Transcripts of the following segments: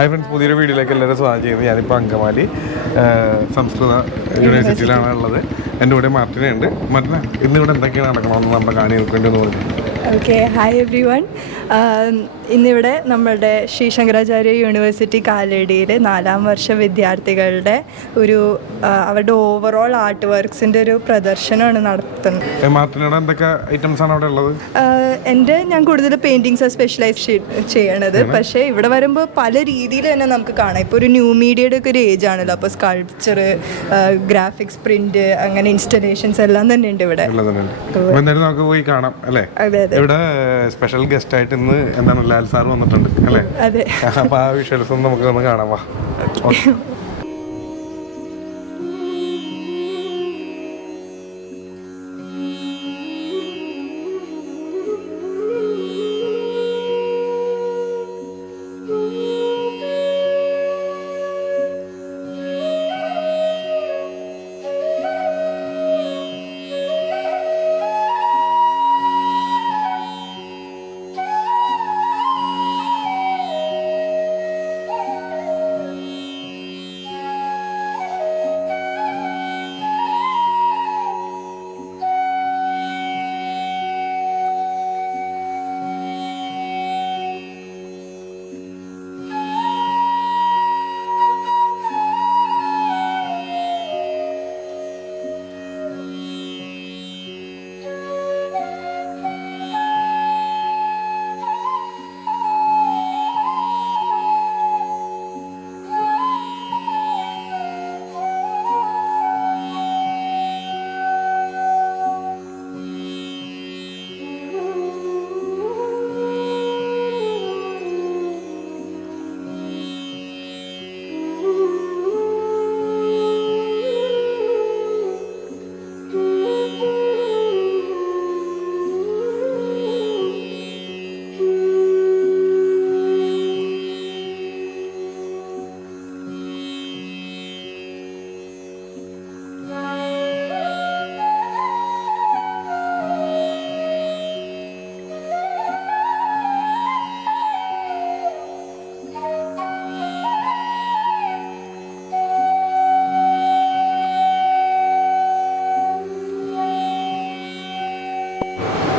Hi friends, പുതിയൊരു വീഡിയോയിലേക്ക് എല്ലാവരും സ്വാഗതം ചെയ്യുന്നത്. ഞാനിപ്പോൾ അങ്കമാലി സംസ്കൃത യൂണിവേഴ്സിറ്റിയിലാണ് ഉള്ളത്. എൻ്റെ കൂടെ മാർട്ടിനുണ്ട്. മാർട്ടിന, ഇന്നിവിടെ എന്തൊക്കെയാണ് നടക്കണമെന്ന് നമ്മുടെ കാണികൾക്ക് വേണ്ടി ഒന്ന് പറഞ്ഞു. Okay, hi every one. ഇന്നിവിടെ നമ്മളുടെ ശ്രീ ശങ്കരാചാര്യ യൂണിവേഴ്സിറ്റി കാലടിയിൽ 4ാം വർഷ വിദ്യാർത്ഥികളുടെ അവരുടെ ഓവറോൾ ആർട്ട് വർക്ക്സിൻ്റെ ഒരു പ്രദർശനമാണ് നടത്തുന്നത്. മാർട്ടിനോട് എന്തൊക്കെ ഐറ്റംസ് ആണ് അവിടെ ഉള്ളത്? ഞാൻ കൂടുതൽ പെയിൻറ്റിങ്സ് സ്പെഷ്യലൈസ് ചെയ്യണത്. പക്ഷേ ഇവിടെ വരുമ്പോൾ പല രീതിയിൽ തന്നെ നമുക്ക് കാണാം. ഇപ്പോൾ ഒരു ന്യൂ മീഡിയയുടെ ഒക്കെ ഒരു ഏജ് ആണല്ലോ. അപ്പോൾ സ്കൾപ്ചർ, ഗ്രാഫിക്സ്, പ്രിന്റ്, അങ്ങനെ ഇൻസ്റ്റലേഷൻസ് എല്ലാം തന്നെ ഉണ്ട് ഇവിടെ. നമുക്ക് പോയി കാണാം അല്ലേ? അതെ. ഇവിടെ സ്പെഷ്യൽ ഗസ്റ്റ് ആയിട്ട് ഇന്ന് എന്താണ് ലാൽ സാർ വന്നിട്ടുണ്ട് അല്ലേ? അതെ. അപ്പൊ ആ വിഷ്വൽസ് ഒന്ന് നമുക്ക് ഒന്ന് കാണാം. വാ.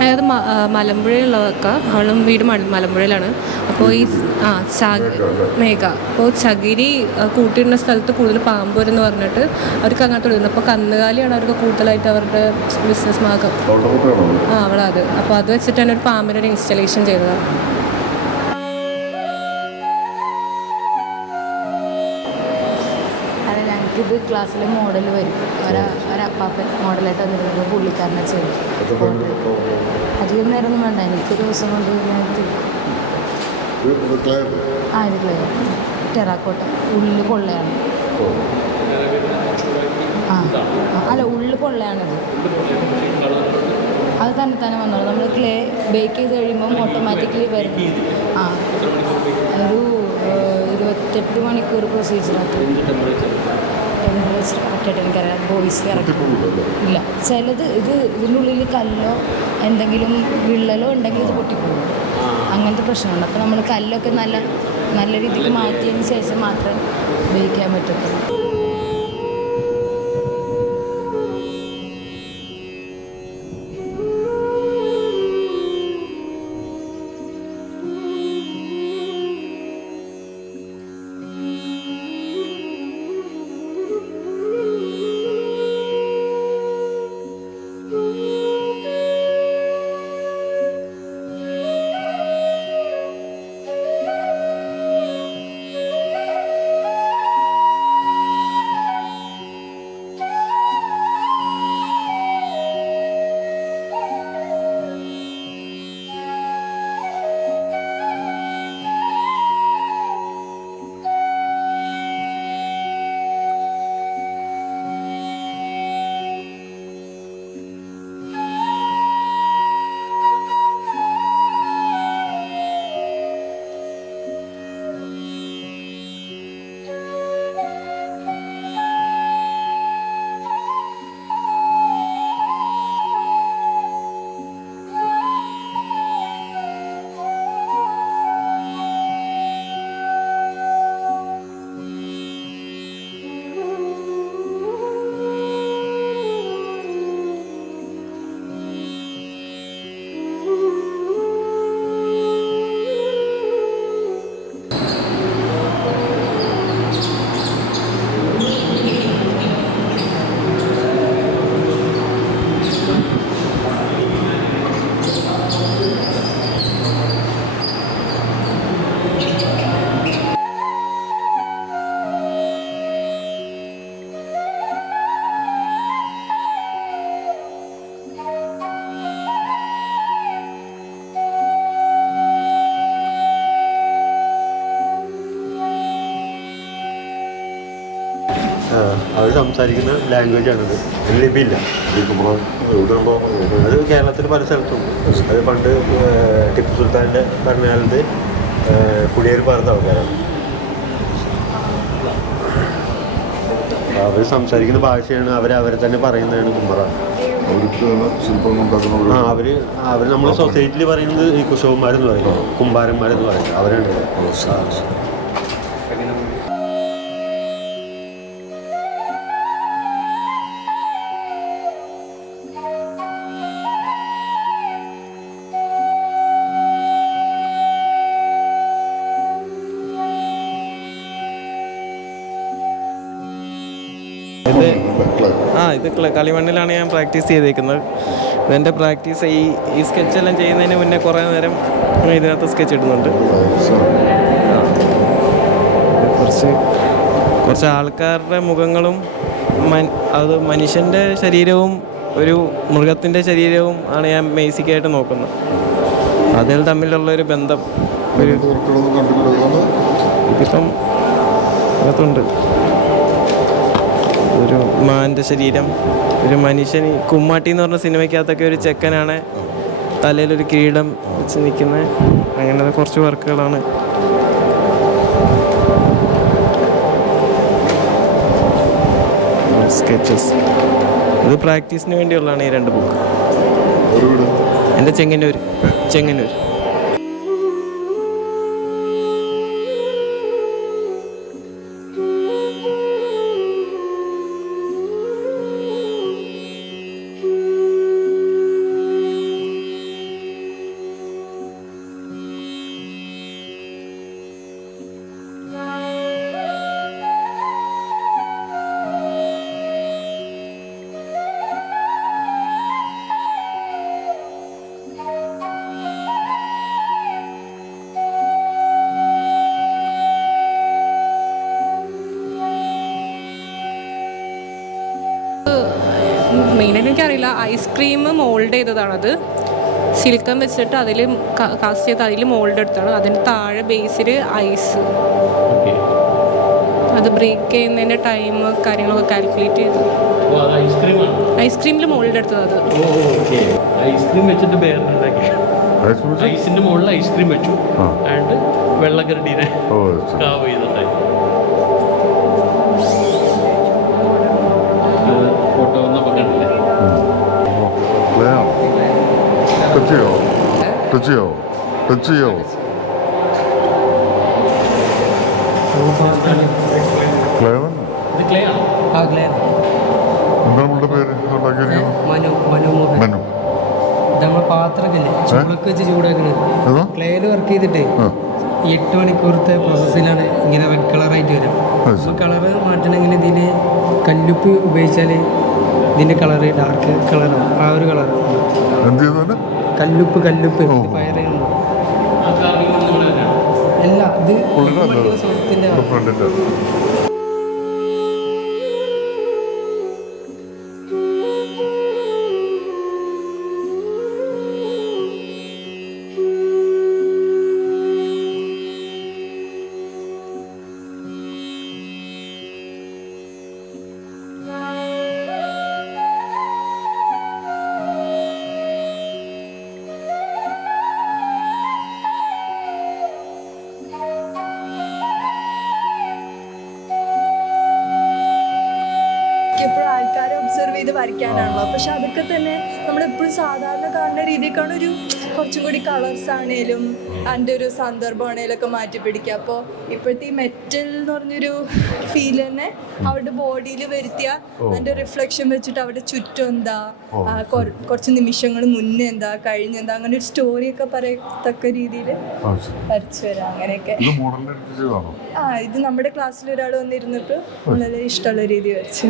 അതായത് മലമ്പുഴയുള്ളതൊക്കെ അവളും വീട് മലമ്പുഴയിലാണ്. അപ്പോൾ ഈ മേഘ അപ്പോൾ ചകിരി കൂട്ടിയിടുന്ന സ്ഥലത്ത് കൂടുതൽ പാമ്പ് വരെന്ന് പറഞ്ഞിട്ട് അവർക്ക് അങ്ങനത്തെ വിടുന്നു. അപ്പോൾ കന്നുകാലിയാണ് അവർക്ക് കൂടുതലായിട്ട് അവരുടെ ബിസിനസ് മാർഗം. അവിടെ അത് അപ്പോൾ അത് വെച്ചിട്ടാണ് ഒരു പാമ്പിൻ്റെ ഒരു ഇൻസ്റ്റലേഷൻ ചെയ്തത്. ഇത് ക്ലാസ്സിലെ മോഡൽ വരും. ഒരപ്പാപ്പൻ മോഡലായിട്ട് വന്നിരുന്നത് പുള്ളിക്കാരനെ ചെയ്യും. അധികം നേരമൊന്നും വേണ്ട, എനിക്കൊരു ദിവസം കൊണ്ട് ഇത് ക്ലിയർ. ടെറാക്കോട്ട ഉള്ളിൽ പൊള്ളയാണ്. അല്ല, ഉള്ളിൽ പൊള്ളയാണിത്. അത് തന്നെ വന്നോളൂ. നമ്മൾ ക്ലേ ബേക്ക് ചെയ്ത് കഴിയുമ്പം ഓട്ടോമാറ്റിക്കലി വരുന്നു. ഒരു 28 മണിക്കൂർ പ്രൊസീജിയറാണ്. ടെമ്പറേച്ചർ കറക്റ്റായിട്ട് എനിക്കറിയാം. വോയിസ് കറക്റ്റ് ഇല്ല. ചിലത് ഇതിൻ്റെ ഉള്ളിൽ കല്ലോ എന്തെങ്കിലും വിള്ളലോ ഉണ്ടെങ്കിൽ ഇത് പൊട്ടിപ്പോകും. അങ്ങനത്തെ പ്രശ്നമുണ്ട്. അപ്പോൾ നമ്മൾ കല്ലൊക്കെ നല്ല രീതിക്ക് മാറ്റിയതിന് ശേഷം മാത്രമേ ഉപയോഗിക്കാൻ പറ്റത്തുള്ളൂ. അവർ സംസാരിക്കുന്ന ലാംഗ്വേജാണത്. ലിപിയില്ല. അത് കേരളത്തിൽ പല സ്ഥലത്തും. അത് പണ്ട് ടിപ്പു സുൽത്താൻ്റെ ഭരണകാലത്ത് കുടിയേറി പാർത്ത ആൾക്കാരാണ്. അവർ സംസാരിക്കുന്ന ഭാഷയാണ്, അവരെ തന്നെ പറയുന്നതാണ് കുമ്പറ. അവർ നമ്മുടെ സൊസൈറ്റിയിൽ പറയുന്നത് ഈ കുശവന്മാരെന്ന് പറയും, കുമ്പാരന്മാരെന്ന് പറയും. അവരാണ് ഇത് കളിമണ്ണിലാണ് ഞാൻ പ്രാക്ടീസ് ചെയ്തേക്കുന്നത്. ഇതെൻ്റെ പ്രാക്ടീസ് ഈ സ്കെച്ചെല്ലാം ചെയ്യുന്നതിന് മുന്നേ കുറേ നേരം ഇതിനകത്ത് സ്കെച്ച് ഇടുന്നുണ്ട്. കുറച്ച് ആൾക്കാരുടെ മുഖങ്ങളും അത് മനുഷ്യൻ്റെ ശരീരവും ഒരു മൃഗത്തിൻ്റെ ശരീരവും ആണ് ഞാൻ ബേസിക്കായിട്ട് നോക്കുന്നത്. അതിൽ തമ്മിലുള്ളൊരു ബന്ധം ഇതിപ്പം അകത്തുണ്ട്. ഒരു മാൻ്റെ ശരീരം, ഒരു മനുഷ്യൻ. കുമ്മാട്ടി എന്ന് പറഞ്ഞ സിനിമയ്ക്കകത്തൊക്കെ ഒരു ചെക്കനാണ് തലയിലൊരു കിരീടം വെച്ച് നിൽക്കുന്നത്. അങ്ങനത്തെ കുറച്ച് വർക്കുകളാണ്. സ്കെച്ചസ്. ഇത് പ്രാക്ടീസിന് വേണ്ടിയുള്ളതാണ് ഈ 2 ബുക്ക്. എൻ്റെ ചെങ്ങന്നൂർ. മെയിനായിട്ട് എനിക്കറിയില്ല. Ice cream mould ചെയ്തതാണത്. സിലിക്കൺ വെച്ചിട്ട് അതിൽ കാസ്റ്റ് ചെയ്ത് അതിൽ മോൾഡ് എടുത്താണ്. അതിന് താഴെ ബേസിൽ ഐസ്. അത് ബ്രേക്ക് ചെയ്യുന്നതിൻ്റെ ടൈം കാര്യങ്ങളൊക്കെ കാൽക്കുലേറ്റ് ചെയ്തു. ഐസ്ക്രീമിൽ മോൾഡ് എടുത്തത് അത്. ഐസ്ക്രീം വെച്ചിട്ട് ഐസിന്റെ മുകളിൽ ഐസ്ക്രീം വെച്ചു ആൻഡ് വെള്ളക്കരടീനെ കാവ് ചെയ്തിട്ടായി. ഫോട്ടോ വന്നപ്പോൾ കണ്ടില്ലേ? ഇത് ക്ലേ ആണോ? നമ്മൾ പാത്രത്തില്ലേ ചൂടൊക്കെ വെച്ച് ചൂടാക്കുന്നത് ക്ലേയിൽ വർക്ക് ചെയ്തിട്ട് 8 മണിക്കൂറത്തെ പ്രോസസ്സിലാണ് ഇങ്ങനെ റെഡ് കളറായിട്ട് വരും. അപ്പോൾ കളറ് മാറ്റണമെങ്കിൽ ഇതിന് കല്ലുപ്പ് ഉപയോഗിച്ചാൽ ഇതിൻ്റെ കളറ് ഡാർക്ക് കളറാവും. ആ ഒരു കളർ കല്ലുപ്പ് ഫയർ ചെയ്യുന്നു. അല്ല, ഇത് സുഹൃത്തിൻ്റെ എപ്പോഴും ആൾക്കാരെ ഒബ്സർവ് ചെയ്ത് വരയ്ക്കാനാണല്ലോ. പക്ഷെ അതൊക്കെ തന്നെ നമ്മളെപ്പോഴും സാധാരണ കാണുന്ന രീതിക്കാണ് ഒരു കുറച്ചും കൂടി കളേഴ്സ് ആണേലും അതിൻ്റെ ഒരു സന്ദർഭമാണേലും ഒക്കെ മാറ്റി പിടിക്കുക. അപ്പോൾ ഇപ്പോഴത്തെ ഈ മെറ്റൽ എന്ന് പറഞ്ഞൊരു ഫീൽ തന്നെ അവരുടെ ബോഡിയിൽ വരുത്തിയ അതിൻ്റെ റിഫ്ലക്ഷൻ വെച്ചിട്ട് അവിടെ ചുറ്റും എന്താ, കുറച്ച് നിമിഷങ്ങൾ മുന്നേ എന്താ, കഴിഞ്ഞെന്താ, അങ്ങനെ ഒരു സ്റ്റോറിയൊക്കെ പറയത്തക്ക രീതിയിൽ വരച്ചു വരാം. അങ്ങനെയൊക്കെ ഇത് നമ്മുടെ ക്ലാസ്സിൽ ഒരാൾ വന്നിരുന്നിട്ട് വളരെ ഇഷ്ടമുള്ള രീതി വരച്ചു.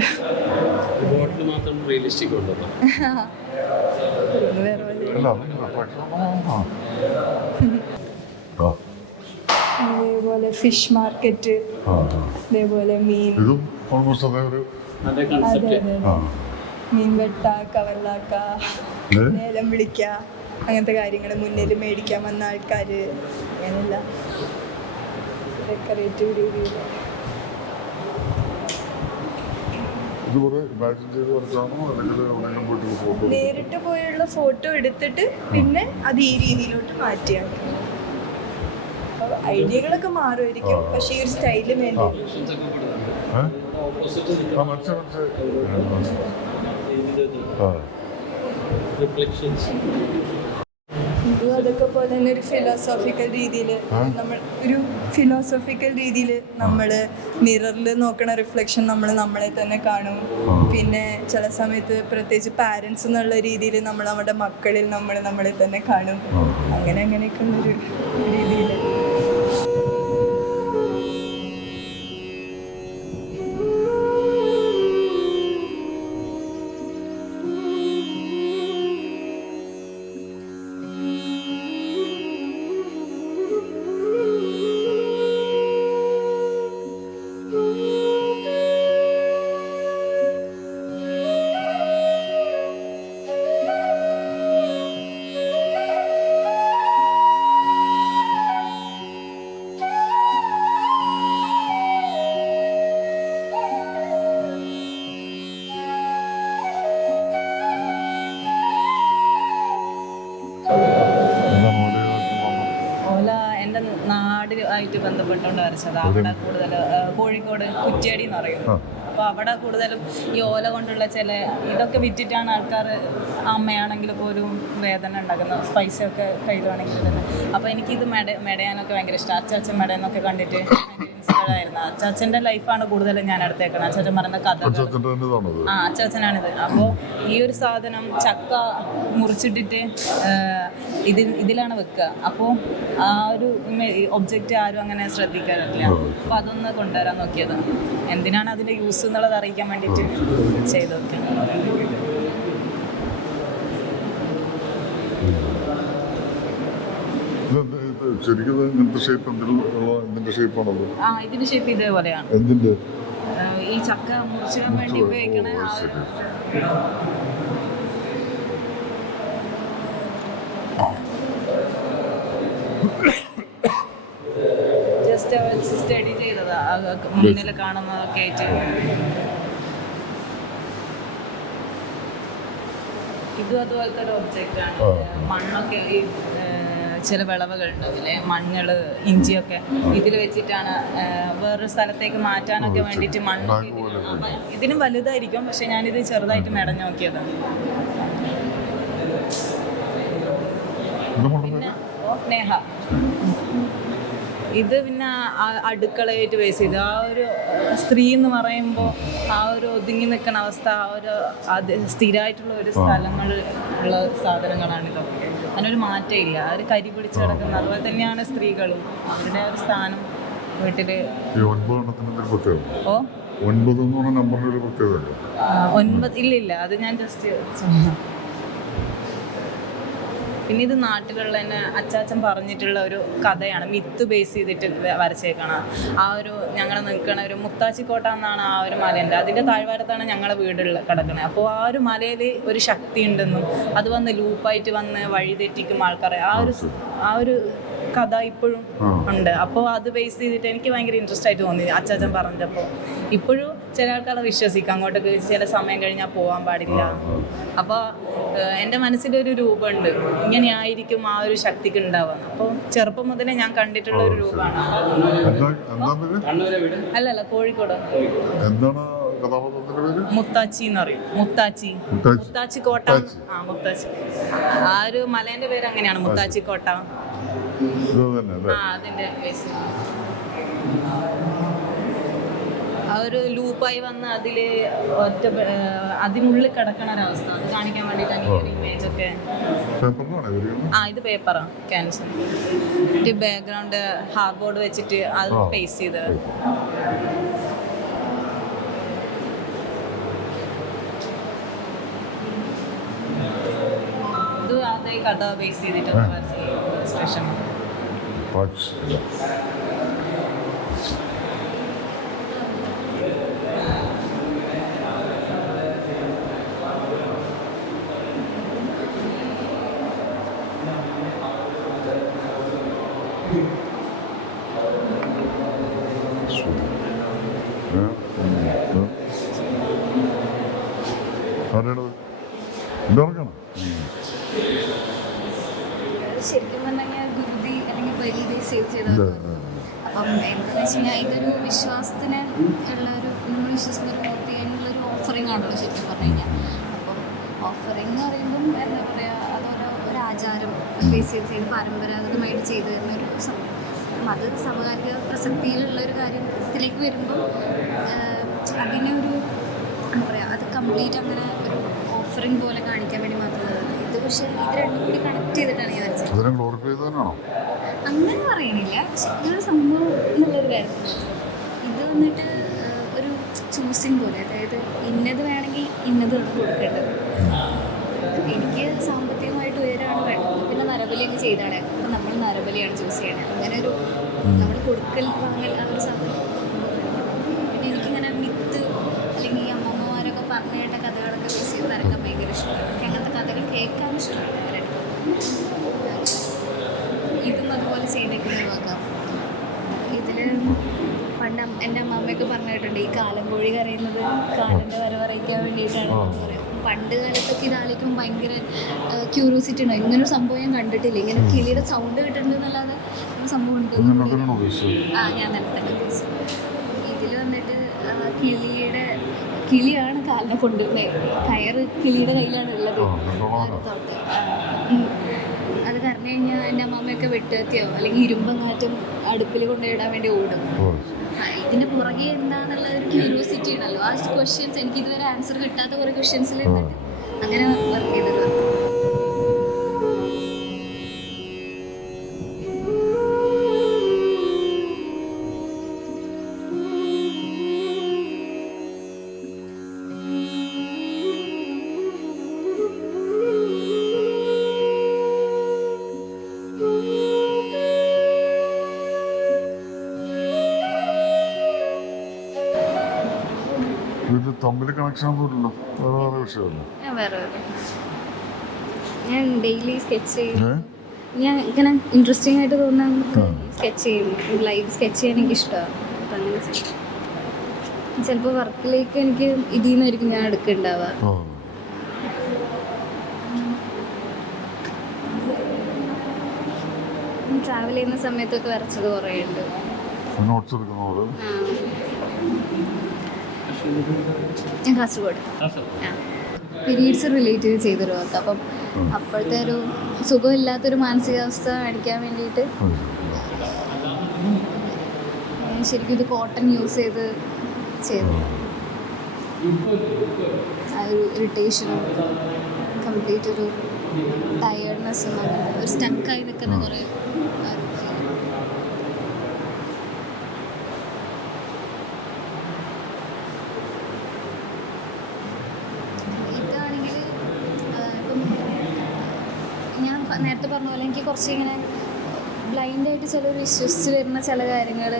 അതേപോലെ ഫിഷ് മാർക്കറ്റ്, അതേപോലെ മീൻ മീൻ വെട്ട, കവറിലാക്ക, ലേലം വിളിക്ക, അങ്ങനത്തെ കാര്യങ്ങൾ മുന്നിൽ മേടിക്കാൻ വന്ന ആൾക്കാർ, അങ്ങനെയല്ല ഡെക്കറേറ്റീവ് രീതിയിൽ. ഇതുപോലെ ഇമാജിൻ ചെയ്ത് വരച്ചാണോ അല്ലെങ്കിൽ എവിടെയെങ്കിലും പോയിട്ട് ഫോട്ടോ നേരിട്ട് പോയുള്ള ഫോട്ടോ എടുത്തിട്ട് പിന്നെ അത് ഈ രീതിയിലോട്ട് മാറ്റിയാണ്. ഐഡിയകളൊക്കെ മാറുമായിരിക്കും, പക്ഷേ ഈ ഒരു സ്റ്റൈല് വേണ്ടി. ഇതും അതൊക്കെ പോലെ തന്നെ ഒരു ഫിലോസോഫിക്കൽ രീതിയിൽ നമ്മൾ മിററിൽ നോക്കണ റിഫ്ലക്ഷൻ നമ്മളെ തന്നെ കാണും. പിന്നെ ചില സമയത്ത് പ്രത്യേകിച്ച് പാരൻസ് എന്നുള്ള രീതിയിൽ നമ്മൾ നമ്മുടെ മക്കളിൽ നമ്മളെ തന്നെ കാണും. അങ്ങനെയൊക്കെ ഉള്ളൊരു രീതിയിൽ. നാടുമായിട്ട് ബന്ധപ്പെട്ടുകൊണ്ട് വരച്ചത്. അവിടെ കൂടുതൽ കോഴിക്കോട് കുറ്റ്യാടി എന്ന് പറയും. അപ്പോൾ അവിടെ കൂടുതലും ഈ ഓല കൊണ്ടുള്ള ചില ഇതൊക്കെ വിറ്റിട്ടാണ് ആൾക്കാർ, അമ്മയാണെങ്കിൽ പോലും വേദന ഉണ്ടാക്കുന്നത്, പൈസയൊക്കെ കയ്യിലാണെങ്കിൽ തന്നെ. അപ്പോൾ എനിക്കിത് മെടയാനൊക്കെ ഭയങ്കര ഇഷ്ടം. അച്ചാച്ചൻ മെടയെന്നൊക്കെ കണ്ടിട്ട് ഇൻസ്പയർഡ് ആയിരുന്നു. അച്ചാച്ചൻ്റെ ലൈഫാണ് കൂടുതലും ഞാൻ എടുത്തേക്കുന്നത്. അച്ചാച്ചൻ പറയുന്ന കഥകൾ. അച്ചാച്ചനാണിത്. അപ്പോൾ ഈ ഒരു സാധനം ചക്ക മുറിച്ചിട്ടിട്ട് ഇതിലാണ് വെക്കുക. അപ്പോൾ ആ ഒരു ഒബ്ജക്റ്റ് ആരും അങ്ങനെ ശ്രദ്ധിക്കാറില്ല. അപ്പോൾ അതൊന്ന് കൊണ്ടുവരാൻ നോക്കിയത്. എന്തിനാണ് അതിൻ്റെ യൂസ് എന്നുള്ളത് അറിയിക്കാൻ വേണ്ടിയിട്ട് ചെയ്ത് നോക്കിയത്. ഇതിന്റെ ഷേപ്പ് ഇതേപോലെയാണ്. ഈ ചക്ക മുറിച്ചിടാൻ വേണ്ടി ഉപയോഗിക്കണ ജസ്റ്റ് സ്റ്റഡി ചെയ്തതാ. മുന്നിൽ കാണുന്നതൊക്കെ ആയിട്ട്. ഇതും അതുപോലത്തെ ഒരു ഒബ്ജക്റ്റാണ്. മണ്ണൊക്കെ ഈ ചില വിളവുകളുണ്ടല്ലേ, മഞ്ഞൾ, ഇഞ്ചിയൊക്കെ ഇതിൽ വെച്ചിട്ടാണ് വേറൊരു സ്ഥലത്തേക്ക് മാറ്റാനൊക്കെ വേണ്ടിയിട്ട് മണ്ണ്. ഇതിനും വലുതായിരിക്കും, പക്ഷെ ഞാനിത് ചെറുതായിട്ട് മെടഞ്ഞു നോക്കിയത്. പിന്നെ സ്നേഹ, ഇത് പിന്നെ അടുക്കളയായിട്ട് ബേസ് ചെയ്ത് ആ ഒരു സ്ത്രീ എന്ന് പറയുമ്പോൾ ആ ഒരു ഒതുങ്ങി നിൽക്കുന്ന അവസ്ഥ, ആ ഒരു സ്ഥിരമായിട്ടുള്ള ഒരു സ്ഥലങ്ങളിൽ ഉള്ള സാധനങ്ങളാണിതൊക്കെ. അതിനൊരു മാറ്റമില്ല. അവർ കരി പിടിച്ച് കിടക്കുന്നത്. അതുപോലെ തന്നെയാണ് സ്ത്രീകളും. അവരുടെ ഒരു സ്ഥാനം വീട്ടിൽ. 9 ഇല്ല, അത് ഞാൻ ജസ്റ്റ്. പിന്നെ ഇത് നാട്ടിലുള്ള തന്നെ അച്ചാച്ചൻ പറഞ്ഞിട്ടുള്ള ഒരു കഥയാണ്. മിത്ത് ബേസ് ചെയ്തിട്ട് വരച്ചേക്കണം. ആ ഒരു ഞങ്ങൾ നിൽക്കണ ഒരു മുത്താച്ചിക്കോട്ട എന്നാണ് ആ ഒരു മലയുണ്ട്. അതിൻ്റെ താഴ്വാരത്താണ് ഞങ്ങളെ വീടുള്ള കിടക്കുന്നത്. അപ്പോൾ ആ ഒരു മലയിൽ ഒരു ശക്തി ഉണ്ടെന്നും അത് വന്ന് ലൂപ്പായിട്ട് വന്ന് വഴി തെറ്റിക്കും ആൾക്കാരെ. ആ ഒരു കഥ ഇപ്പോഴും ഉണ്ട്. അപ്പോൾ അത് ബേസ് ചെയ്തിട്ട് എനിക്ക് ഭയങ്കര ഇൻട്രസ്റ്റ് ആയിട്ട് തോന്നി അച്ചാച്ചൻ പറഞ്ഞപ്പോൾ. ഇപ്പോഴും ചില ആൾക്കാരെ വിശ്വസിക്കും അങ്ങോട്ടൊക്കെ ചില സമയം കഴിഞ്ഞാൽ പോകാൻ പാടില്ല. അപ്പോൾ എൻ്റെ മനസ്സിലൊരു രൂപമുണ്ട്, ഇങ്ങനെയായിരിക്കും ആ ഒരു ശക്തിക്ക് ഉണ്ടാവുക. അപ്പോൾ ചെറുപ്പം മുതലേ ഞാൻ കണ്ടിട്ടുള്ള ഒരു രൂപമാണ്. അല്ലല്ല, കോഴിക്കോട്. മുത്താച്ചി എന്ന് പറയും. മുത്താച്ചി കോട്ട. മുത്താച്ചി ആ ഒരു മലേന്റെ പേര് അങ്ങനെയാണ്, മുത്താച്ചി കോട്ട. അതിന്റെ ബേസ് ആ ഒരു ലൂപ്പായി വന്ന് അതില് അതിനുള്ളിൽ കിടക്കണ ഒരവസ്ഥ അത് കാണിക്കാൻ വേണ്ടിയിട്ടാണ് ഈ ഒരു ഇമേജ് ഒക്കെ. ഇത് പേപ്പറാ, ക്യാൻസർ. ബാക്ക്ഗ്രൗണ്ട് ഹാർഡ് ബോർഡ് വെച്ചിട്ട് അത് പേസ്റ്റ് ചെയ്ത്. ഇത് അതേ കഥ ബേസ് ചെയ്തിട്ട് സ്റ്റേഷൻ. ശരിക്കും പറഞ്ഞാൽ ഗുരുതി അല്ലെങ്കിൽ ബലി സേവ് ചെയ്തത്. അപ്പം എന്താണെന്ന് വെച്ച് കഴിഞ്ഞാൽ ഇതൊരു വിശ്വാസത്തിന് ഉള്ള ഒരു നമ്മൾ വിശ്വസിക്കുന്ന ഒരു മൂർത്തി അതിനുള്ളൊരു ഓഫറിംഗ് ആണല്ലോ ശരിക്കും പറഞ്ഞു കഴിഞ്ഞാൽ. അപ്പം ഓഫറിംഗ് എന്ന് പറയുമ്പം എന്താ പറയുക, ഒരു ആചാരം ബേസ് ചെയ്ത് പരമ്പരാഗതമായിട്ട് ചെയ്തു തരുന്നൊരു സംഭവം. അത് സമകാലിക പ്രസക്തിയിലുള്ള ഒരു കാര്യത്തിലേക്ക് വരുമ്പോൾ അതിനൊരു എന്താ പറയുക, അത് കംപ്ലീറ്റ് അങ്ങനെ ഒരു ഓഫറിംഗ് പോലെ കാണിക്കാൻ വേണ്ടി മാത്രമല്ല. ഇത് പക്ഷേ ഇത് രണ്ടും കൂടി കണക്ട് ചെയ്തിട്ടാണ് ഞാൻ വരച്ചത്. അങ്ങനെ പറയണില്ല, പക്ഷെ ഇതൊരു സംഭവം എന്നുള്ളൊരു കാര്യത്തിൽ ഇത് വന്നിട്ട് ഒരു ചൂസിങ് പോലെ, അതായത് ഇന്നത് വേണമെങ്കിൽ ഇന്നതാണ് കൊടുക്കേണ്ടത്. എനിക്ക് സാമ്പത്തികമായിട്ട് ഉയരാണ് വേണ്ടത്, പിന്നെ നരബലിയൊക്കെ ചെയ്താണ്. അപ്പം നമ്മൾ നരബലിയാണ് ചൂസ് ചെയ്യണത്. അങ്ങനെ ഒരു നമ്മുടെ കൊടുക്കൽ വാങ്ങൽ ആ ഒരു സാധനം. പിന്നെ എനിക്കിങ്ങനെ മിത്ത് അല്ലെങ്കിൽ ഈ അമ്മമ്മമാരൊക്കെ പറഞ്ഞു കേട്ട കഥകളൊക്കെ ബേസ് ചെയ്ത് വരക്കാൻ ഭയങ്കര ഇഷ്ടമാണ്. എനിക്ക് അങ്ങനത്തെ കഥകൾ കേൾക്കാൻ ഇഷ്ടമാണ്. അങ്ങനെ ഇതും അതുപോലെ ചെയ്തേക്കുന്നത് നോക്കാം. ഇതിൽ പണ്ട് എൻ്റെ അമ്മമ്മയൊക്കെ പറഞ്ഞു കേട്ടിട്ടുണ്ട്, ഈ കാലം കോഴി കരയുന്നത് കാലൻ്റെ വരവറിയിക്കാൻ വേണ്ടിയിട്ടാണ് പറയാം. പണ്ട് കാലത്തൊക്കെ ഇതാലേക്കും ഭയങ്കര ക്യൂരിയോസിറ്റി ഉണ്ടായി. ഇങ്ങനൊരു സംഭവം ഞാൻ കണ്ടിട്ടില്ല, ഇങ്ങനെ കിളിയുടെ സൗണ്ട് കേട്ടിട്ടുണ്ട് എന്നല്ലാതെ ഒരു സംഭവം ഉണ്ട്. ഞാൻ തന്നെ ഇതിൽ വന്നിട്ട് കിളിയാണ് കാലിനെ കൊണ്ടുവരുന്നത്. കയറ് കിളിയുടെ കയ്യിലാണ് ഉള്ളത്. അത് കറന്നു കഴിഞ്ഞാൽ എൻ്റെ അമ്മമ്മയൊക്കെ വെട്ടുകത്തിയോ അല്ലെങ്കിൽ ഇരുമ്പങ്ങാറ്റം അടുപ്പിൽ കൊണ്ടുപോയിടാൻ വേണ്ടി ഓടും. ഇതിൻ്റെ പുറകെ എന്താണെന്നുള്ള ഒരു ക്യൂരിയോസിറ്റി ഉണ്ടല്ലോ. ആ ക്വസ്റ്റ്യൻസ് എനിക്ക് ഇതുവരെ ആൻസർ കിട്ടാത്ത കുറേ ക്വസ്റ്റ്യൻസിൽ ഇരുന്നിട്ട് അങ്ങനെ വർക്ക് ചെയ്തത്. തമ്മിൽ കണക്ഷൻ ഒന്നുമില്ലല്ലോ, വേറെ വിഷയമല്ല. ഞാൻ ഡെയിലി സ്കെച്ച് ചെയ്യും. ഞാൻ ഇങ്ങനെ ഇൻട്രസ്റ്റിംഗ് ആയിട്ട് തോന്നുന്ന നമുക്ക് സ്കെച്ച് ചെയ്യും. ലൈവ് സ്കെച്ച് ചെയ്യാൻ എനിക്ക് ഇഷ്ടമാണ്. അപ്പം അങ്ങനെ ചെയ്യും. ചിലപ്പോൾ വർക്കിലേക്ക് എനിക്ക് ഇതിൽ നിന്നായിരിക്കും ഞാൻ എടുക്കുന്നുണ്ടാവുക. ട്രാവൽ ചെയ്യുന്ന സമയത്തൊക്കെ വരച്ചത് കുറേ ഉണ്ട്. ഞാൻ കാസർഗോഡ് പീരീഡ്സ് റിലേറ്റ് ചെയ്തൊരു വർക്ക്. അപ്പം അപ്പോഴത്തെ ഒരു സുഖമില്ലാത്തൊരു മാനസികാവസ്ഥ കാണിക്കാൻ വേണ്ടിയിട്ട് ശരിക്കും ഇത് കോട്ടൺ യൂസ് ചെയ്ത് ചെയ്തു. ആ ഒരു ഇറിറ്റേഷനും കംപ്ലീറ്റ് ഒരു ടയേർഡ്നെസ്സും അങ്ങനെ ഒരു സ്റ്റക്കായി നിൽക്കുന്ന കുറേ നേരത്തെ പറഞ്ഞ പോലെ എനിക്ക് കുറച്ച് ഇങ്ങനെ ബ്ലൈൻഡായിട്ട് ചിലർ വിശ്വസിച്ച് വരുന്ന ചില കാര്യങ്ങൾ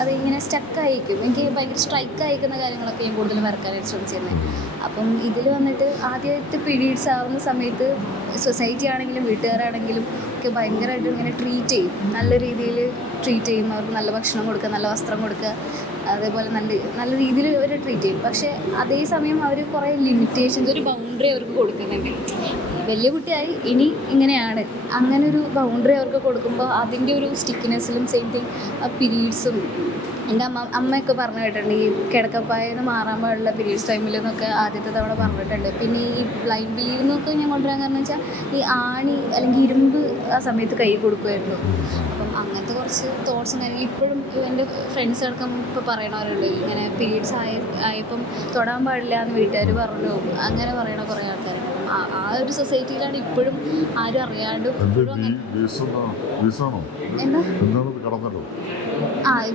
അതിങ്ങനെ സ്റ്റക്കായിരിക്കും. എനിക്ക് ഭയങ്കര സ്ട്രൈക്ക് അയക്കുന്ന കാര്യങ്ങളൊക്കെ ഞാൻ കൂടുതലും വരക്കാനായിട്ട് ശ്രമിച്ചിരുന്നത്. അപ്പം ഇതിൽ വന്നിട്ട് ആദ്യമായിട്ട് പീരീഡ്സ് ആവുന്ന സമയത്ത് സൊസൈറ്റി ആണെങ്കിലും വീട്ടുകാരാണെങ്കിലും ഒക്കെ ഭയങ്കരമായിട്ട് ഇങ്ങനെ ട്രീറ്റ് ചെയ്യും. നല്ല രീതിയിൽ ട്രീറ്റ് ചെയ്യും. അവർക്ക് നല്ല ഭക്ഷണം കൊടുക്കുക, നല്ല വസ്ത്രം കൊടുക്കുക, അതേപോലെ നല്ല രീതിയിൽ അവർ ട്രീറ്റ് ചെയ്യും. പക്ഷേ അതേസമയം അവർ കുറേ ലിമിറ്റേഷൻസ്, ഒരു ബൗണ്ടറി അവർക്ക് കൊടുക്കുന്നുണ്ട്. വലിയ കുട്ടിയായി ഇനി ഇങ്ങനെയാണ്, അങ്ങനെ ഒരു ബൗണ്ടറി അവർക്ക് കൊടുക്കുമ്പോൾ അതിൻ്റെ ഒരു സ്റ്റിക്കിനെസ്സിലും സെയിം തിങ് ആ പീരീഡ്സും. എൻ്റെ അമ്മയൊക്കെ പറഞ്ഞു കേട്ടിട്ടുണ്ട്, ഈ കിടക്കപ്പായെന്ന് മാറാൻ പാടുള്ള പീരീഡ്സ് ടൈമിൽ എന്നൊക്കെ ആദ്യത്തെ തവണ പറഞ്ഞിട്ടുണ്ട്. പിന്നെ ഈ ബ്ലൈൻഡ് ബിലീവ് എന്നൊക്കെ ഞാൻ കൊണ്ടുവരാൻ കാരണം വെച്ചാൽ ഈ ആണി അല്ലെങ്കിൽ ഇരുമ്പ് ആ സമയത്ത് കൈ കൊടുക്കുമായിരുന്നു. അപ്പം അങ്ങനത്തെ കുറച്ച് തോട്ട്സും കാര്യങ്ങളും ഇപ്പോഴും എൻ്റെ ഫ്രണ്ട്സ് അടക്കം ഇപ്പോൾ പറയണവരുണ്ട്. ഇങ്ങനെ പീരീഡ്സ് ആയപ്പം തൊടാൻ പാടില്ല എന്ന് വീട്ടുകാർ പറഞ്ഞു, അങ്ങനെ പറയണ കുറേ ആൾക്കാർ. ആ ഒരു സൊസൈറ്റിയിലാണ് ഇപ്പോഴും ആരും അറിയാണ്ട് എന്താ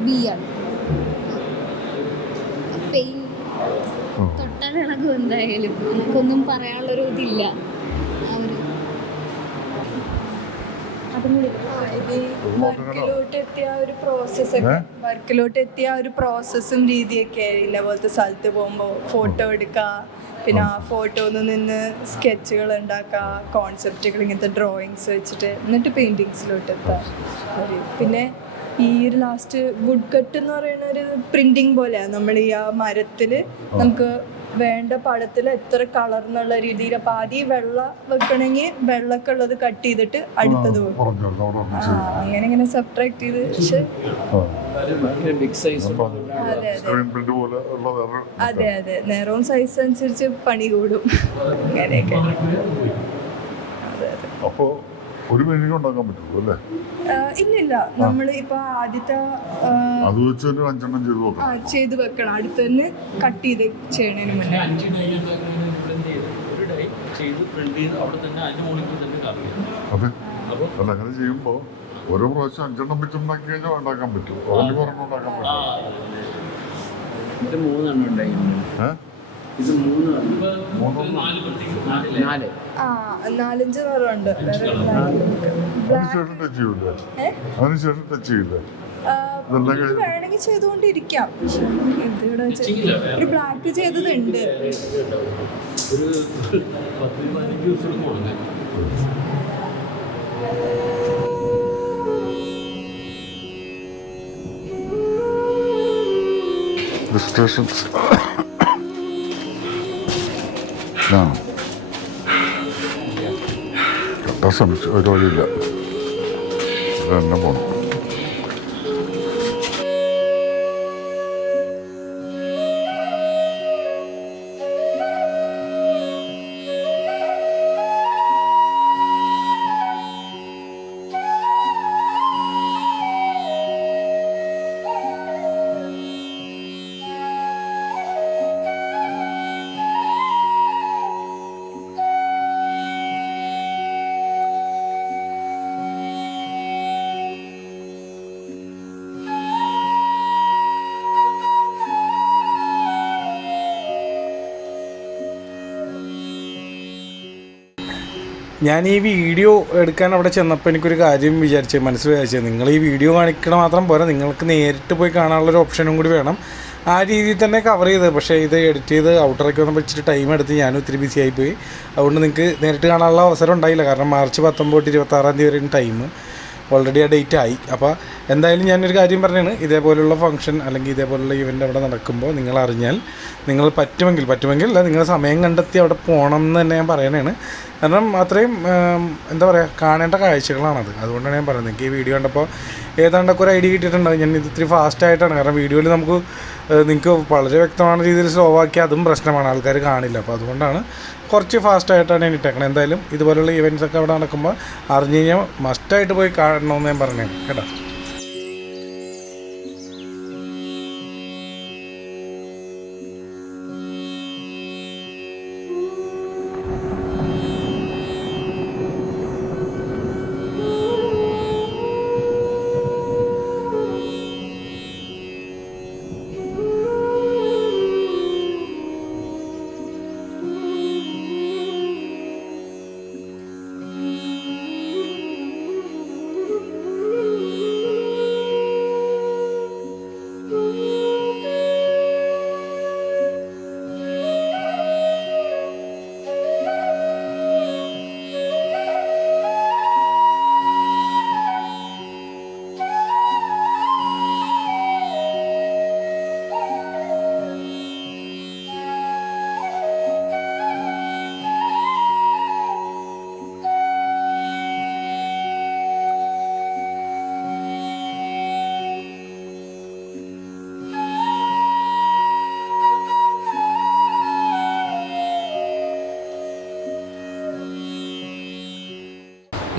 ബി ആണ് പെയിൻ തൊട്ടാലിളകും. എന്തായാലും നമുക്കൊന്നും പറയാനുള്ളൊരു ഇതില്ല. അതും കൂടി വർക്കിലോട്ട് എത്തിയ ഒരു പ്രോസസ്സും രീതിയൊക്കെ ഇന്ന പോലത്തെ സ്ഥലത്ത് പോകുമ്പോൾ ഫോട്ടോ എടുക്കുക, പിന്നെ ആ ഫോട്ടോയിൽ നിന്ന് സ്കെച്ചുകൾ ഉണ്ടാക്കുക, കോൺസെപ്റ്റുകൾ ഇങ്ങനത്തെ ഡ്രോയിങ്സ് വെച്ചിട്ട് എന്നിട്ട് പെയിൻറ്റിങ്സിലോട്ട് എത്താം. പിന്നെ ഈ ഒരു ലാസ്റ്റ് വുഡ് കട്ട് എന്ന് പറയുന്ന ഒരു പ്രിൻറ്റിങ് പോലെയാണ്. നമ്മൾ ഈ ആ മരത്തിൽ നമുക്ക് വേണ്ട പടത്തിൽ എത്ര കളർ എന്നുള്ള രീതിയിൽ. അപ്പം ആദ്യം വെള്ള വെക്കണമെങ്കിൽ വെള്ളമൊക്കെ ഉള്ളത് കട്ട് ചെയ്തിട്ട് അടുത്തത് വെക്കും. അങ്ങനെ ഇങ്ങനെ സബ്ട്രാക്ട് ചെയ്ത് പക്ഷേ അതെ അതെ നേരവും സൈസ് അനുസരിച്ച് പണി കൂടും. അങ്ങനെയൊക്കെ. അപ്പോ ഒരു പെയിന്റിംഗ് ഉണ്ടാക്കാൻ പറ്റുള്ളൂ അല്ലേ? ഇല്ലില്ല, നമ്മൾ ഇപ്പൊ ആദ്യത്തെ അത് വെച്ച് തന്നെ 5 ചെയ്ത് നോക്കാം. ചെയ്ത് വെക്കണം. അടുത്ത് തന്നെ കട്ട് ചെയ്ത് ചെയ്യണതിന് മുന്നേ. അതെ അല്ല, അങ്ങനെ ചെയ്യുമ്പോ ഓരോ പ്രാവശ്യം 5 വെച്ചുണ്ടാക്കി കഴിഞ്ഞാൽ ഉണ്ടാക്കാൻ പറ്റും. അതിന് പറഞ്ഞ ഉണ്ടാക്കാൻ പറ്റും. ഇത് 3 ഉണ്ടായി. ഇത് 3 4-5 നിറമുണ്ട്. അതിനുശേഷം ടച്ച് ചെയ്യൂലേ? അതിനുശേഷം ടച്ച് ചെയ്യില്ലേ? വേണമെങ്കിൽ ചെയ്തുകൊണ്ടിരിക്കാം. ഇതിവിടെ വെച്ച് ഒരു ബ്ലാക്ക് ചെയ്തതുണ്ട്. Restrictions. കട്ടാൻ ശ്രമിച്ചു, ഒരു വഴിയില്ല. തന്നെ പോണം. ഞാൻ ഈ വീഡിയോ എടുക്കാൻ അവിടെ ചെന്നപ്പോൾ എനിക്കൊരു കാര്യം മനസ്സിൽ വിചാരിച്ചത്, നിങ്ങൾ ഈ വീഡിയോ കാണിക്കണ മാത്രം പോരാ, നിങ്ങൾക്ക് നേരിട്ട് പോയി കാണാനുള്ളൊരു ഓപ്ഷനും കൂടി വേണം. ആ രീതിയിൽ തന്നെ കവർ ചെയ്തത്. പക്ഷേ ഇത് എഡിറ്റ് ചെയ്ത് ഔട്ടറൊക്കെ വന്നപ്പോൾ ഇച്ചിരി ടൈം എടുത്ത് ഞാനും ഒത്തിരി ബിസി ആയിപ്പോയി. അതുകൊണ്ട് നിങ്ങൾക്ക് നേരിട്ട് കാണാനുള്ള അവസരം ഉണ്ടായില്ല. കാരണം മാർച്ച് 19 26 വരെയും ടൈം ഓൾറെഡി ആ ഡേറ്റ് ആയി. അപ്പോൾ എന്തായാലും ഞാനൊരു കാര്യം പറഞ്ഞാണ്, ഇതേപോലുള്ള ഫംഗ്ഷൻ അല്ലെങ്കിൽ ഇതേപോലുള്ള ഇവൻ്റ് അവിടെ നടക്കുമ്പോൾ നിങ്ങൾ അറിഞ്ഞാൽ, നിങ്ങൾ പറ്റുമെങ്കിൽ അല്ല, നിങ്ങൾ സമയം കണ്ടെത്തി അവിടെ പോകണം എന്ന് തന്നെ ഞാൻ പറയണതാണ്. കാരണം അത്രയും എന്താ പറയുക, കാണേണ്ട കാഴ്ചകളാണത്. അതുകൊണ്ടാണ് ഞാൻ പറയുന്നത്. എനിക്ക് ഈ വീഡിയോ കണ്ടപ്പോൾ ഏതാണ്ടൊക്കെ ഒരു ഐഡിയ കിട്ടിയിട്ടുണ്ടാവും. ഞാൻ ഇത് ഇത്തിരി ഫാസ്റ്റായിട്ടാണ്, കാരണം വീഡിയോയിൽ നിങ്ങൾക്ക് വളരെ വ്യക്തമായ രീതിയിൽ സ്ലോ ആക്കി അതും പ്രശ്നമാണ്, ആൾക്കാർ കാണില്ല. അപ്പോൾ അതുകൊണ്ടാണ് കുറച്ച് ഫാസ്റ്റായിട്ടാണ് ഞാൻ ഇട്ടേക്കണം. എന്തായാലും ഇതുപോലുള്ള ഇവൻറ്റ്സൊക്കെ അവിടെ നടക്കുമ്പോൾ അറിഞ്ഞു കഴിഞ്ഞാൽ മസ്റ്റായിട്ട് പോയി കാണണമെന്ന് ഞാൻ പറഞ്ഞേ കേട്ടോ.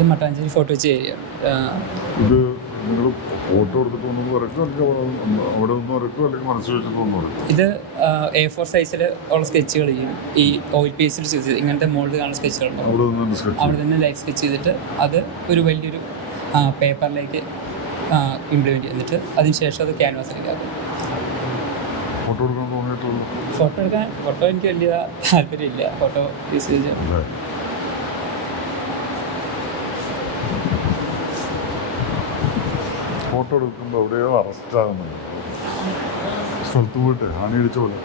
ഇത് മട്ടാഞ്ചേരി ഫോട്ടോ വെച്ച് ഏരിയ. ഇത് നിങ്ങൾ ഫോട്ടോ എടുത്തിട്ട് ഒന്നും വരയ്ക്കും, അല്ലെങ്കിൽ അവിടെ ഒന്നും വരയ്ക്കും, അല്ലെങ്കിൽ മനസ്സിൽ വെച്ചിട്ട് ഒന്നും വരയ്ക്കും. ഇത് A4 സൈസിൽ ഉള്ള സ്കെച്ചുകൾ ചെയ്യും. ഈ ഓയിൽ പേസ്റ്റിൽ ചെയ്ത് ഇങ്ങനത്തെ മോൾഡ് കാണുന്ന സ്കെച്ചുകളുണ്ടാവും. അവിടെ തന്നെ ലൈഫ് സ്കെച്ച് ചെയ്തിട്ട് അത് ഒരു വലിയൊരു പേപ്പറിലേക്ക് ഇംപ്ലിമെൻറ്റ് ചെയ്തിട്ട് അതിന് ശേഷം അത് ക്യാൻവാസിലേക്ക് ആക്കും. ഫോട്ടോ എനിക്ക് വലിയ താല്പര്യമില്ല, ഫോട്ടോ യൂസ് ചെയ്ത്. ഫോട്ടോ എടുക്കുമ്പോൾ എവിടെയോ അറസ്റ്റ് ആകുന്നുണ്ട്, സ്ഥലത്ത് പോയിട്ട് ഹാനിയടിച്ച പോലെ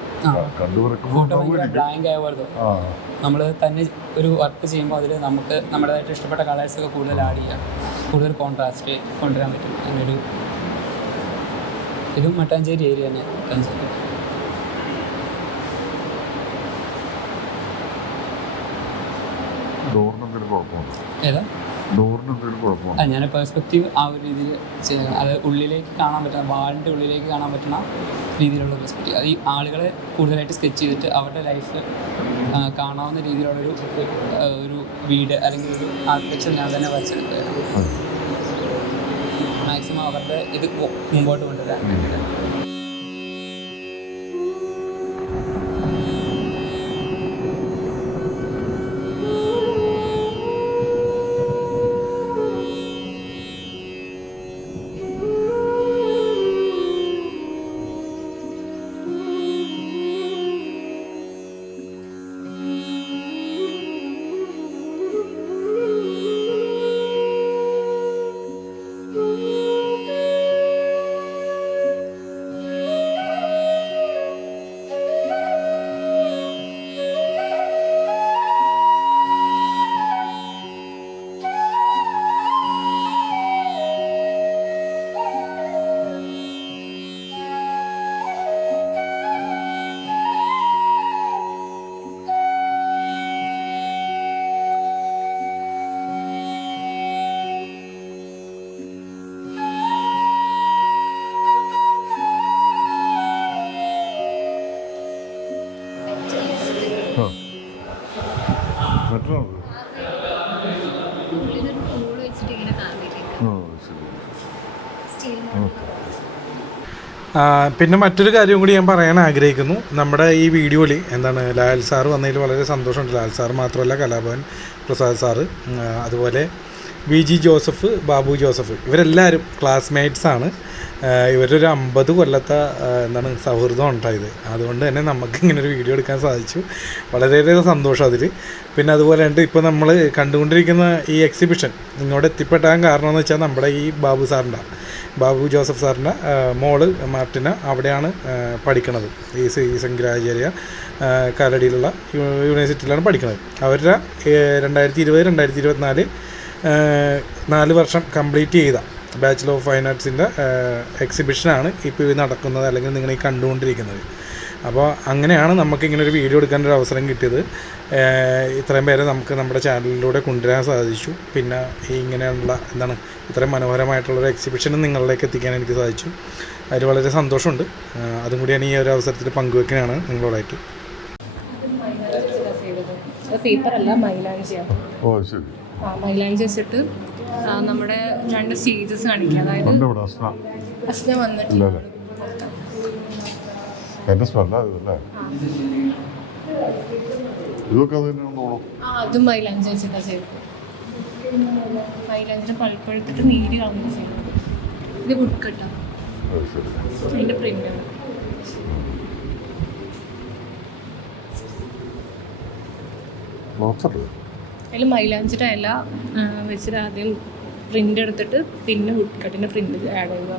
നമ്മൾ തന്നെ ഒരു വർക്ക് ചെയ്യുമ്പോൾ അതിൽ നമുക്ക് നമ്മുടേതായിട്ട് ഇഷ്ടപ്പെട്ട കളേഴ്സൊക്കെ കൂടുതൽ ആഡ് ചെയ്യാം, കൂടുതൽ കോൺട്രാസ്റ്റ് കൊണ്ടുവരാൻ പറ്റും. അങ്ങനൊരു ഇതും മട്ടാഞ്ചേരി ഏരിയ തന്നെ. മട്ടാഞ്ചേരി ഡോറിന് എന്തെങ്കിലും കുഴപ്പമുണ്ടോ? ഏതാ ഡോറിന് എന്തെങ്കിലും കുഴപ്പമുണ്ടോ? ഞാൻ പെർസ്പെക്റ്റീവ് ആ ഒരു രീതിയിൽ ചെയ്യാം. അത് ഉള്ളിലേക്ക് കാണാൻ പറ്റുന്ന, വാളിൻ്റെ ഉള്ളിലേക്ക് കാണാൻ പറ്റുന്ന രീതിയിലുള്ള പെർസ്പെക്റ്റീവ്. അത് ഈ ആളുകളെ കൂടുതലായിട്ട് സ്കെച്ച് ചെയ്തിട്ട് അവരുടെ ലൈഫ് കാണാവുന്ന രീതിയിലുള്ളൊരു ഒരു വീട് അല്ലെങ്കിൽ ഒരു ആർക്കിടെക്ചർ ഞാൻ തന്നെ വരച്ചെടുക്കുകയാണ്. മാക്സിമം അവരുടെ ഇത് മുമ്പോട്ട് കൊണ്ടുവരാൻ വേണ്ടിയിട്ട്. പിന്നെ മറ്റൊരു കാര്യം കൂടി ഞാൻ പറയാൻ ആഗ്രഹിക്കുന്നു. നമ്മുടെ ഈ വീഡിയോയിൽ എന്താണ് ലാൽ സാറ് വന്നതിൽ വളരെ സന്തോഷമുണ്ട്. ലാൽ സാറ് മാത്രമല്ല, കലാഭവൻ പ്രസാദ് സാറ്, അതുപോലെ VG ജോസഫ്, ബാബു ജോസഫ്, ഇവരെല്ലാവരും ക്ലാസ്മേറ്റ്സാണ്. ഇവരൊരു 50 കൊല്ലത്തെ എന്താണ് സൗഹൃദം ഉണ്ടായത്. അതുകൊണ്ട് തന്നെ നമുക്ക് ഇങ്ങനൊരു വീഡിയോ എടുക്കാൻ സാധിച്ചു. വളരെയേറെ സന്തോഷം അതിൽ. പിന്നെ അതുപോലെ ഉണ്ട് ഇപ്പോൾ നമ്മൾ കണ്ടുകൊണ്ടിരിക്കുന്ന ഈ എക്സിബിഷൻ ഇങ്ങോട്ട് എത്തിപ്പെട്ടാൻ കാരണം എന്ന് വെച്ചാൽ നമ്മുടെ ഈ ബാബു ജോസഫ് സാറിൻ്റെ മോള് മാർട്ടിന അവിടെയാണ് പഠിക്കുന്നത്. ഈ ശങ്കരാചാര്യ കാലടിയിലുള്ള യൂണിവേഴ്സിറ്റിയിലാണ് പഠിക്കുന്നത്. അവരുടെ 2020-2024 4 വർഷം കംപ്ലീറ്റ് ചെയ്ത ബാച്ചിലർ ഓഫ് ഫൈൻ ആർട്സിൻ്റെ എക്സിബിഷനാണ് ഇപ്പോൾ നടക്കുന്നത്, അല്ലെങ്കിൽ നിങ്ങൾ ഈ കണ്ടുകൊണ്ടിരിക്കുന്നത്. അപ്പോൾ അങ്ങനെയാണ് നമുക്കിങ്ങനെ ഒരു വീഡിയോ എടുക്കാനൊരു അവസരം കിട്ടിയത്. ഇത്രയും പേരെ നമുക്ക് നമ്മുടെ ചാനലിലൂടെ കൊണ്ടുവരാൻ സാധിച്ചു. പിന്നെ ഇങ്ങനെയുള്ള ഇത്രയും മനോഹരമായിട്ടുള്ളൊരു എക്സിബിഷനും നിങ്ങളിലേക്ക് എത്തിക്കാൻ എനിക്ക് സാധിച്ചു. അതിൽ വളരെ സന്തോഷമുണ്ട്. അതും കൂടിയാണ് ഈ ഒരു അവസരത്തിൽ പങ്കുവെക്കാനാണ് നിങ്ങളോടായിട്ട്. പേപ്പറല്ല, മൈലാഞ്ചിയാണ്. മൈലാഞ്ചി വെച്ചിട്ട് നമ്മുടെ 2 സ്റ്റേജസ് കാണിക്കുക. അതായത് അസ്ന വന്നിട്ട് അതും മൈലാഞ്ചി വെച്ചിട്ടാണ് ചെയ്തത്. മൈലാഞ്ചിൻ്റെ പൾപ്പെടുത്തിട്ട് നീര് കളഞ്ഞ് ചെയ്യുന്നത്. ഇത് കുടുക്കട്ടാ, അതിൻ്റെ പ്രിൻ്റാണ്. അതിൽ മൈലാഞ്ചിയുടെ ഇല വെച്ചിട്ട് ആദ്യം പ്രിൻ്റ് എടുത്തിട്ട് പിന്നെ വുഡ്കട്ടിൻ്റെ പ്രിൻ്റ് ആഡ് ചെയ്യുക.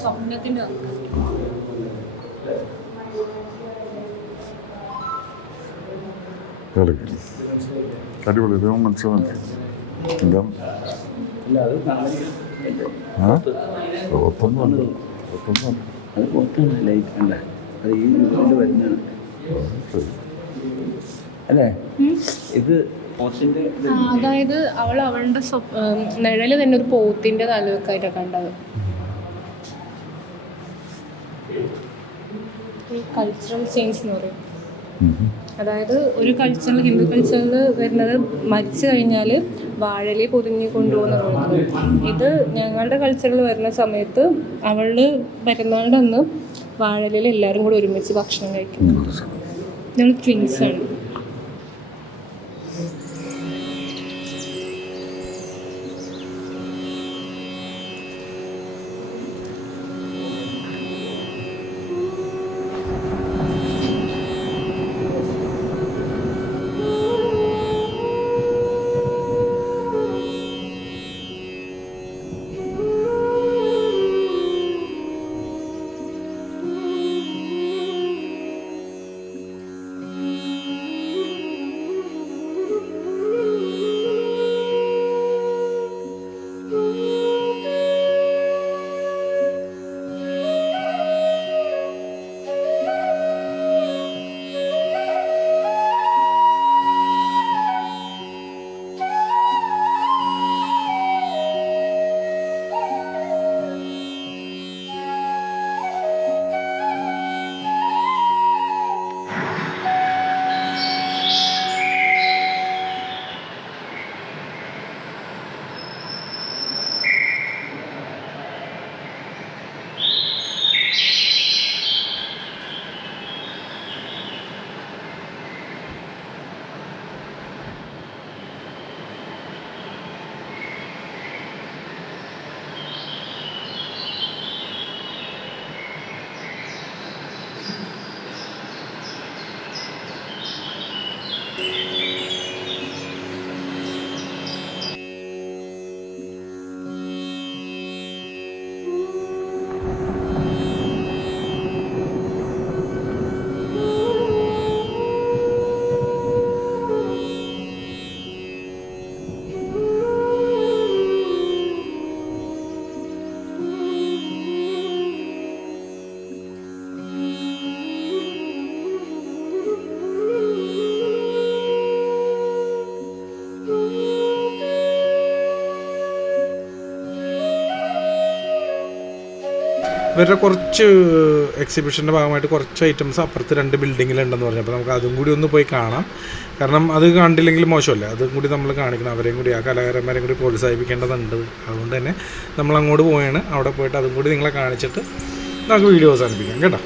സ്വപ്നത്തിൻ്റെ അടിപൊളി മനസ്സിലാക്കി. എന്താണ് അല്ലേ ഇത്? അതായത് അവളുടെ നിഴല് തന്നെ ഒരു പോത്തിൻ്റെ തലവൊക്കെയായിട്ടാണ് കണ്ടത്. കൾച്ചറൽ ചേഞ്ച് എന്ന് പറയും. അതായത് ഒരു കൾച്ചറിൽ, ഹിന്ദു കൾച്ചറിൽ വരുന്നത് മരിച്ചു കഴിഞ്ഞാൽ വാഴയിലെ പൊതിഞ്ഞ് കൊണ്ടുപോകുന്നത്. ഇത് ഞങ്ങളുടെ കൾച്ചറിൽ വരുന്ന സമയത്ത് അവള് വരുന്നവരുടെ അന്ന് വാഴയിലയിൽ എല്ലാവരും കൂടി ഒരുമിച്ച് ഭക്ഷണം കഴിക്കും. ഞങ്ങൾ ട്വിൻസാണ്. ഇവരുടെ കുറച്ച് എക്സിബിഷൻ്റെ ഭാഗമായിട്ട് കുറച്ച് ഐറ്റംസ് അപ്പുറത്ത് 2 ബിൽഡിങ്ങിലുണ്ടെന്ന് പറഞ്ഞു. അപ്പോൾ നമുക്ക് അതും കൂടി ഒന്ന് പോയി കാണാം. കാരണം അത് കണ്ടില്ലെങ്കിൽ മോശമല്ല, അതും കൂടി നമ്മൾ കാണിക്കണം. അവരെയും കൂടി ആ കലാകാരന്മാരെയും കൂടി പ്രോത്സാഹിപ്പിക്കേണ്ടതുണ്ട്. അതുകൊണ്ട് തന്നെ നമ്മൾ അങ്ങോട്ട് പോയാണ്. അവിടെ പോയിട്ട് അതും കൂടി നിങ്ങളെ കാണിച്ചിട്ട് നമുക്ക് വീഡിയോ അവസാനിപ്പിക്കാം കേട്ടോ.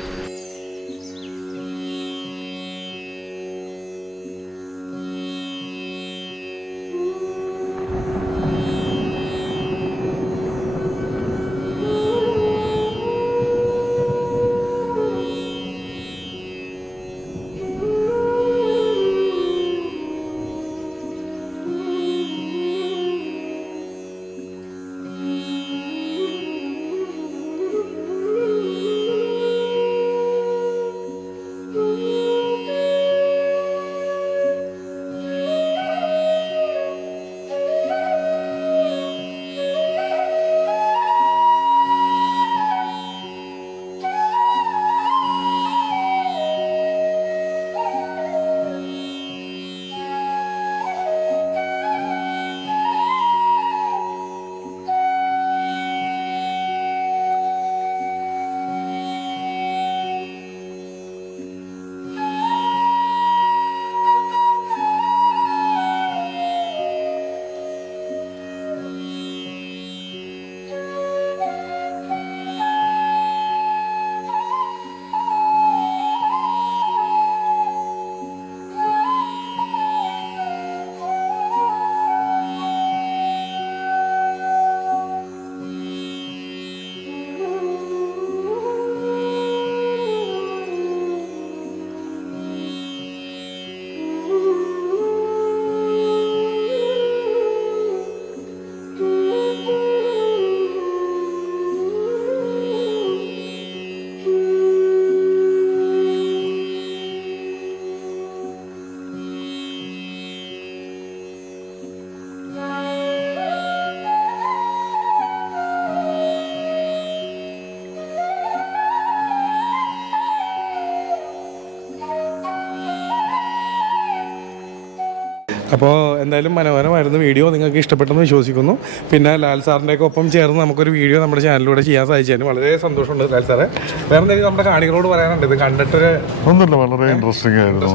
അപ്പോൾ എന്തായാലും മനോഹരമായിരുന്നു വീഡിയോ, നിങ്ങൾക്ക് ഇഷ്ടപ്പെട്ടെന്ന് വിശ്വസിക്കുന്നു. പിന്നെ ലാൽ സാറിൻ്റെയൊക്കെ ഒപ്പം ചേർന്ന് നമുക്കൊരു വീഡിയോ നമ്മുടെ ചാനലിലൂടെ ചെയ്യാൻ സാധിച്ചതിന് വളരെ സന്തോഷമുണ്ട് ലാൽ സാറെ. വേറെ എന്തെങ്കിലും നമ്മുടെ കാണികളോട് പറയാനുണ്ട്? ഇത് കണ്ടിട്ടൊരു ഒന്നുമില്ല, വളരെ ഇൻട്രസ്റ്റിംഗ് ആയിരുന്നു.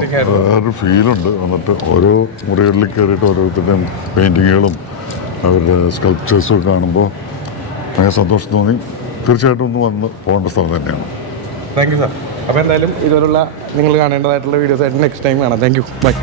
ഒരു ഫീലുണ്ട്. വന്നിട്ട് ഓരോ മുറികളിൽ കയറിയിട്ട് ഓരോരുത്തരുടെയും പെയിൻറ്റിങ്ങുകളും അവരുടെ സ്കൾപ്ചേഴ്സും കാണുമ്പോൾ ഭയങ്കര സന്തോഷം തോന്നി. തീർച്ചയായിട്ടും ഒന്ന് വന്ന് പോകേണ്ട സ്ഥലം തന്നെയാണ്. Thank you sir. അപ്പോൾ എന്തായാലും ഇതുപോലുള്ള നിങ്ങൾ കാണേണ്ടതായിട്ടുള്ള വീഡിയോസ് ആയിട്ട് നെക്സ്റ്റ് ടൈം കാണാം. Thank you, by.